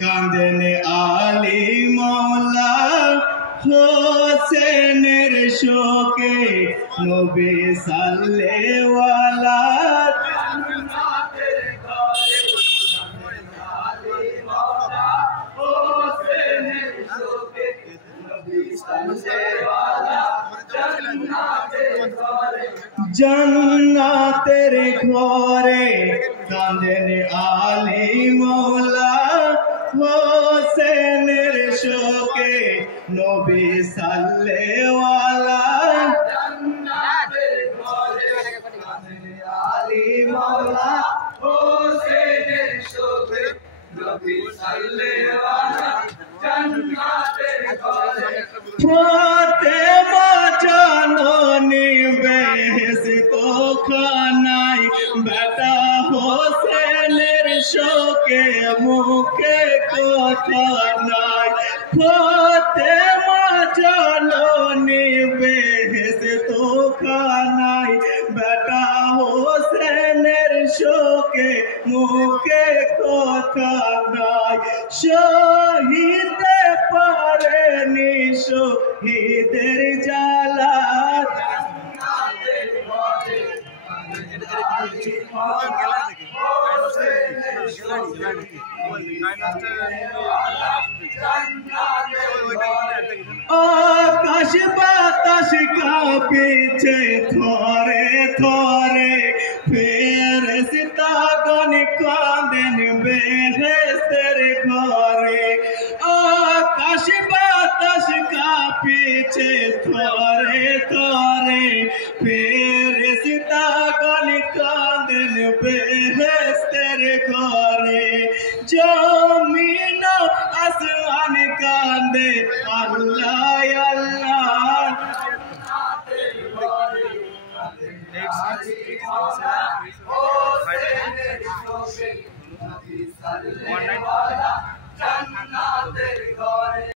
কাঁদেন আলী মওলা হোসেনের শোকে নবী সাল্লেওয়ালা जन्नतेर घरे कांदेन आली मौला होसेनेर शोके नबी साल्लेवाला जन्नतेर घरे कांदेन आली मौला होसेनेर शोके नबी साल्लेवाला जन्नतेर घरे फातिमा जाननी बेहेस्तो खानाई बेटा होसेनेर शोके मुखे कथा नाई फातिमा जाननी बेहेस्तो खानाई बेटा होसेनेर शोके मुखे कथा नाई शहीदे पारेनी शहीदेर जाला आकाश बातास कांपिছে थोरे थोरे ফেরেশতাগণ কাঁদেন বেহেশতের ঘরে आकाश बातास कांपिছে थोरे थोरे ফেরেশতাগণ কাঁদেন বেহেশতের ঘরে जमीन आसमान कांदे अल्लाह अल्लाह